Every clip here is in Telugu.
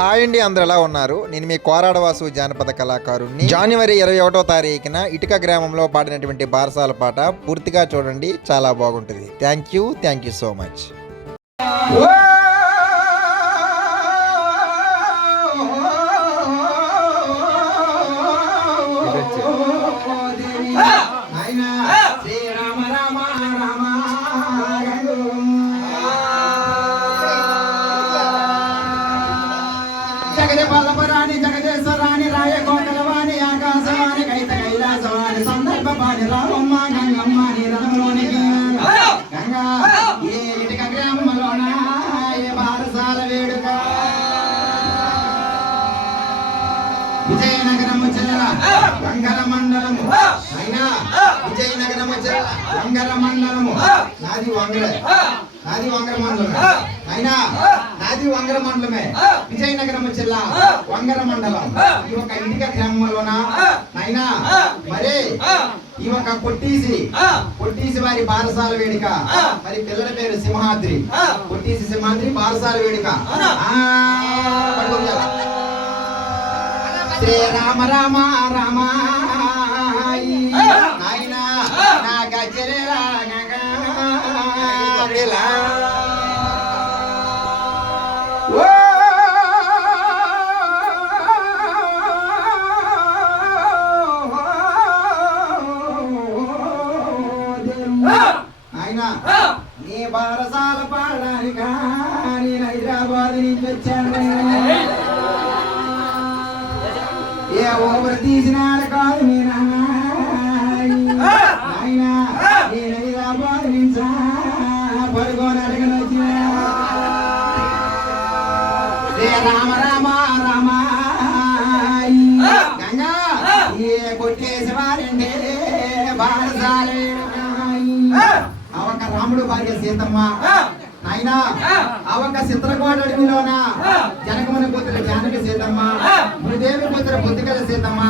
హాయ్ అండి అందరు ఎలా ఉన్నారు? నేను మీ కోరాడవాసు జానపద కళాకారుణ్ణి. జనవరి ఇరవై ఒకటో తారీఖున ఇటుక గ్రామంలో పాడినటువంటి బారసాల పాట పూర్తిగా చూడండి చాలా బాగుంటుంది. Thank you thank you so much Gangara మండలము. నాది వంగర నాది వంగర మండలమే. అయినా నాది వంగర మండలమే. విజయనగరము జిల్లా వంగర మండలం. ఈ ఒక ఇంటిక గ్రామంలోన? అయినా మరి ఈ ఒక కొట్టీసి కొట్టీసి వారి బారసాల వేడుక. మరి పిల్లల పేరు సింహాద్రి. కొట్టీసి సింహాద్రి బారసాల వేడుక. శ్రీరామ రామ రామ నాయన నా నీ బారసాల పాడడానికి నేను హైదరాబాద్ నుంచి వచ్చాను. ఏ ఓవర్ తీసినాడు కాదు మీ నేను రామ రామ రామ. గంగా ఏ కొట్టేసి వారండి బారసాలే అవక రాముడు భార్య సీతమ్మ. నాయనా అవక చిత్రకోట అడవిలోన? జనకమున కూతురు జానకి సీతమ్మ. భూదేవి కూతురు బుద్ధికల సీతమ్మ.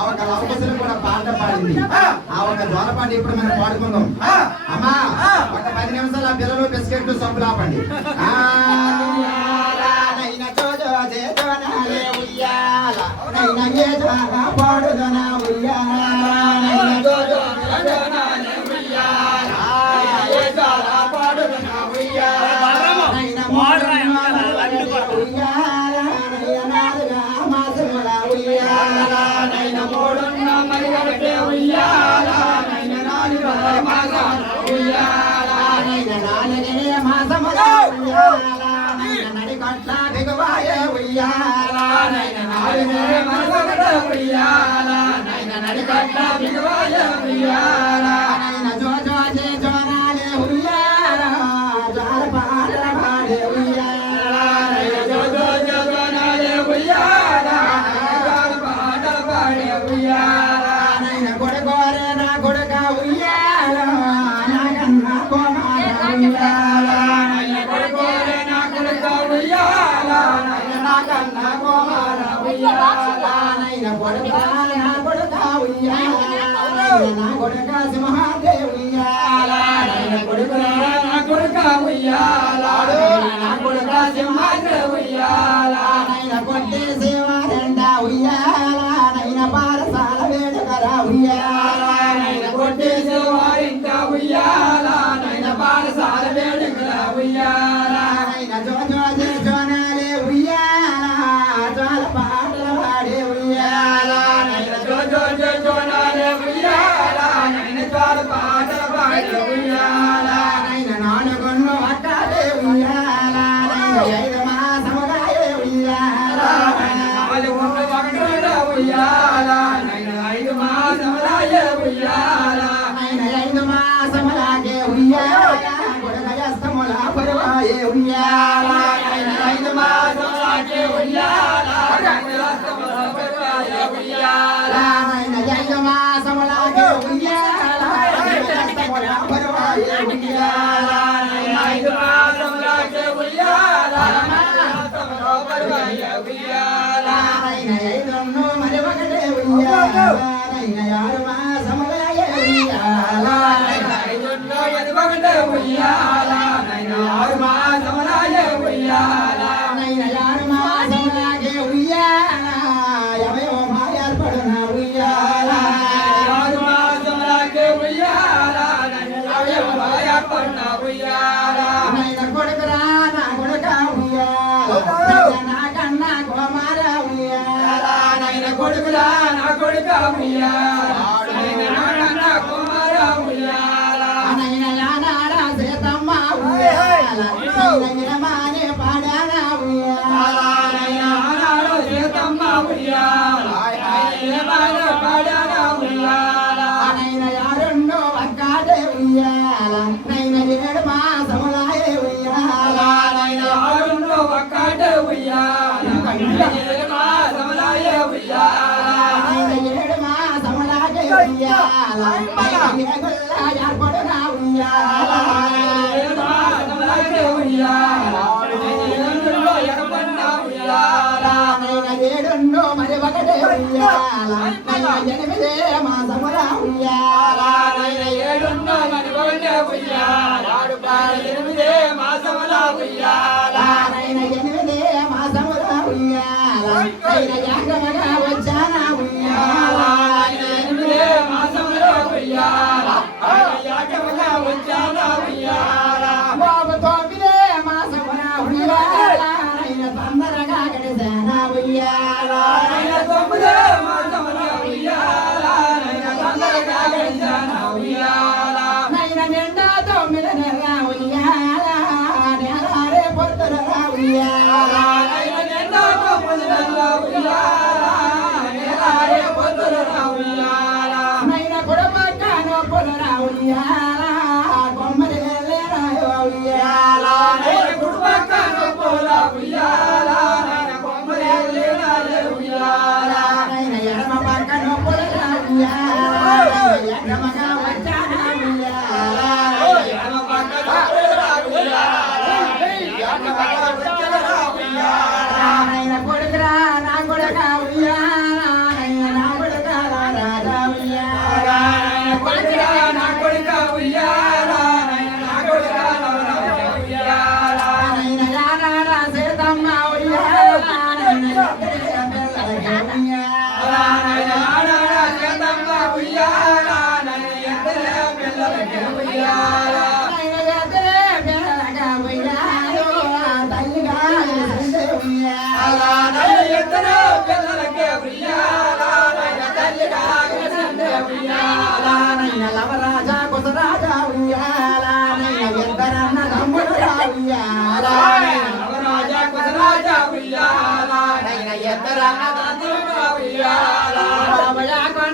అవక లవకుశలు కూడా పాట పాడింది ఆ ఒక జోలపాట ఇప్పుడు మనం పాడుకుందాం? అమ్మా ఒక పది నిమిషాలు ఆ పిల్లలు బిస్కెట్లు సబ్బులు ఆపండి. నడికట్ల బిగువాయే ఉయ్యాల, కొడుకు నా కొడుక ఉయ్యాల, నా కొడుక సింహాదేవి ఉయ్యాల, నైన 야. ఒకటే ఏడుండో మరి ఒకటే ఉయ్యాల ఎనిమిదే మాసముల ఉయ్యాల ఎనిమిదే మాసముల ఉయ్యాల ఎనిమిదే మాసముల ఉయ్యాల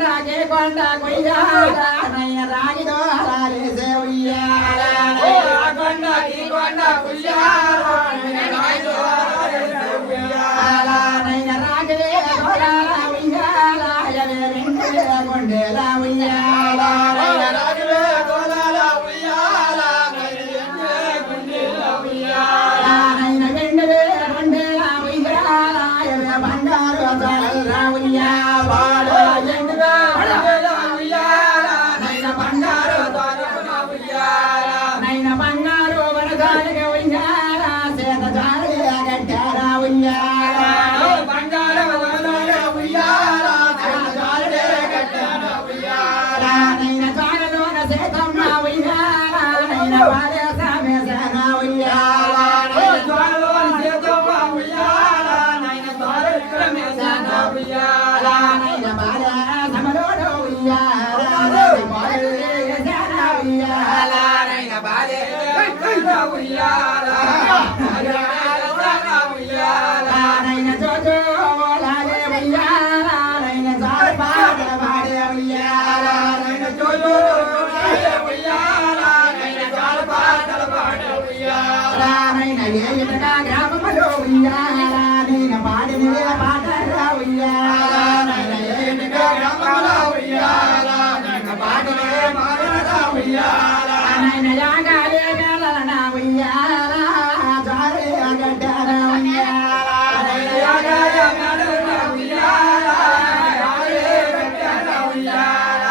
రాగి కొండ కొయ్యారా రాగి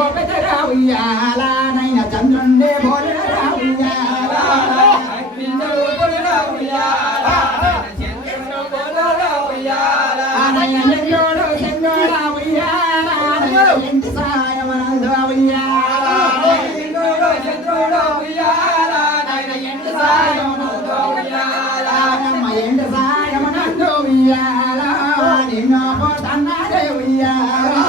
భూపతరా ఉయ్యాలనైన చంద్రుండే భోలరా ఉయ్యాలా ఎంటి సాయమనందు ఉయ్యాలా చంద్రుడు ఉయ్యాలా ఎంటి సాయమనందు ఉయ్యాలా ఎంటి సాయమనందు ఉయ్యాలా నిన్న పోతన్నదే ఉయ్యాలా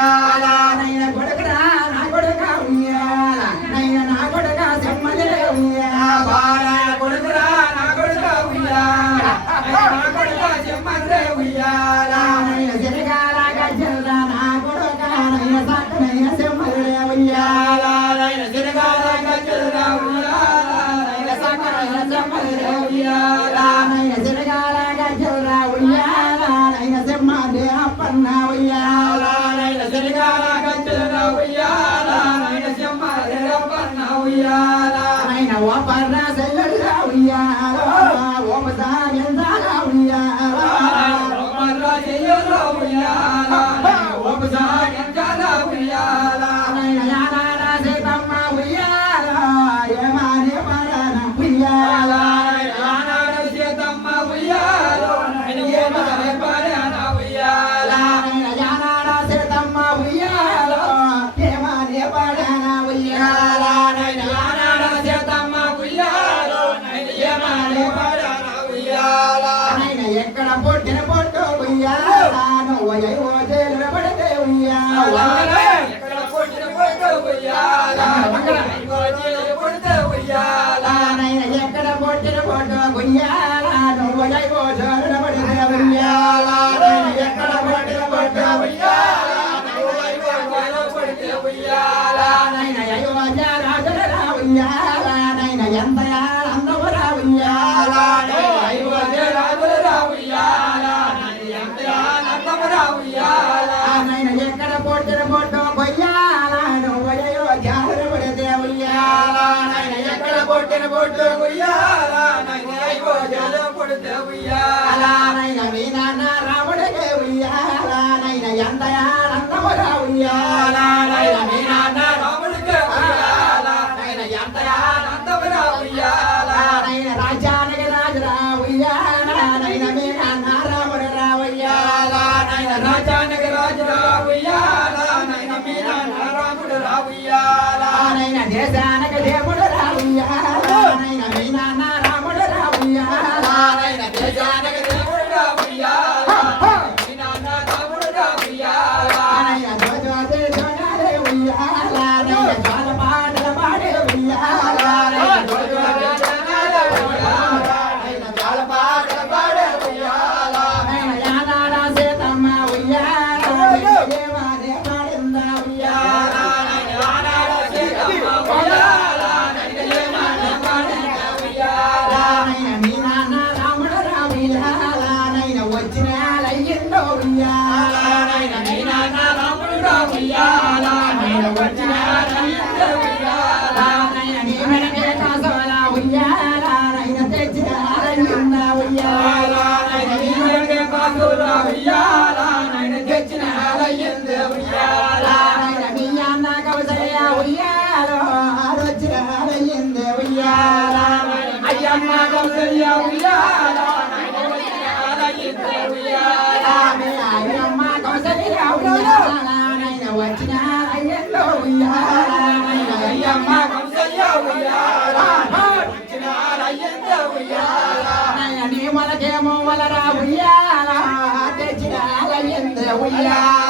Yeah. ఉయ్యాల. ఆయన ఓ పర్రా సెల్లడుగా ఉయ్యాల. ఓ పదా ఎందాగా ఉయ్యాల. ఉయ్యా. తాను వయై ఓ జైలు పడితే ఉయ్యా. ఎక్కడ పొట్టిన పొట్టు గుయ్యాలా నువ్వు జై పుట్టిన పుట్టు ఉయ్యాలో మీ నాన్న రాముడికి ఉయ్యాలైన ఎంత ఆనందముగా Yeah. వలరా ఉయ్యాల తెచ్చిరాల ఎందు ఉయ్యాల.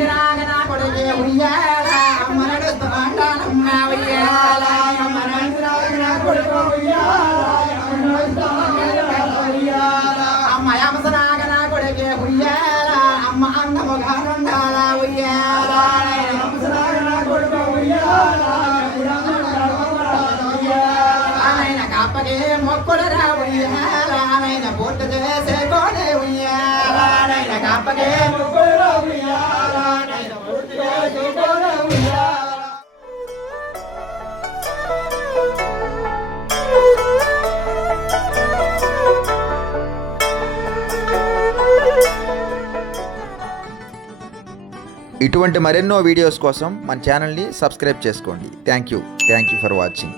얘들아. ఇటువంటి మరెన్నో వీడియోస్ కోసం మన ఛానల్ని సబ్స్క్రైబ్ చేసుకోండి. Thank you thank you for watching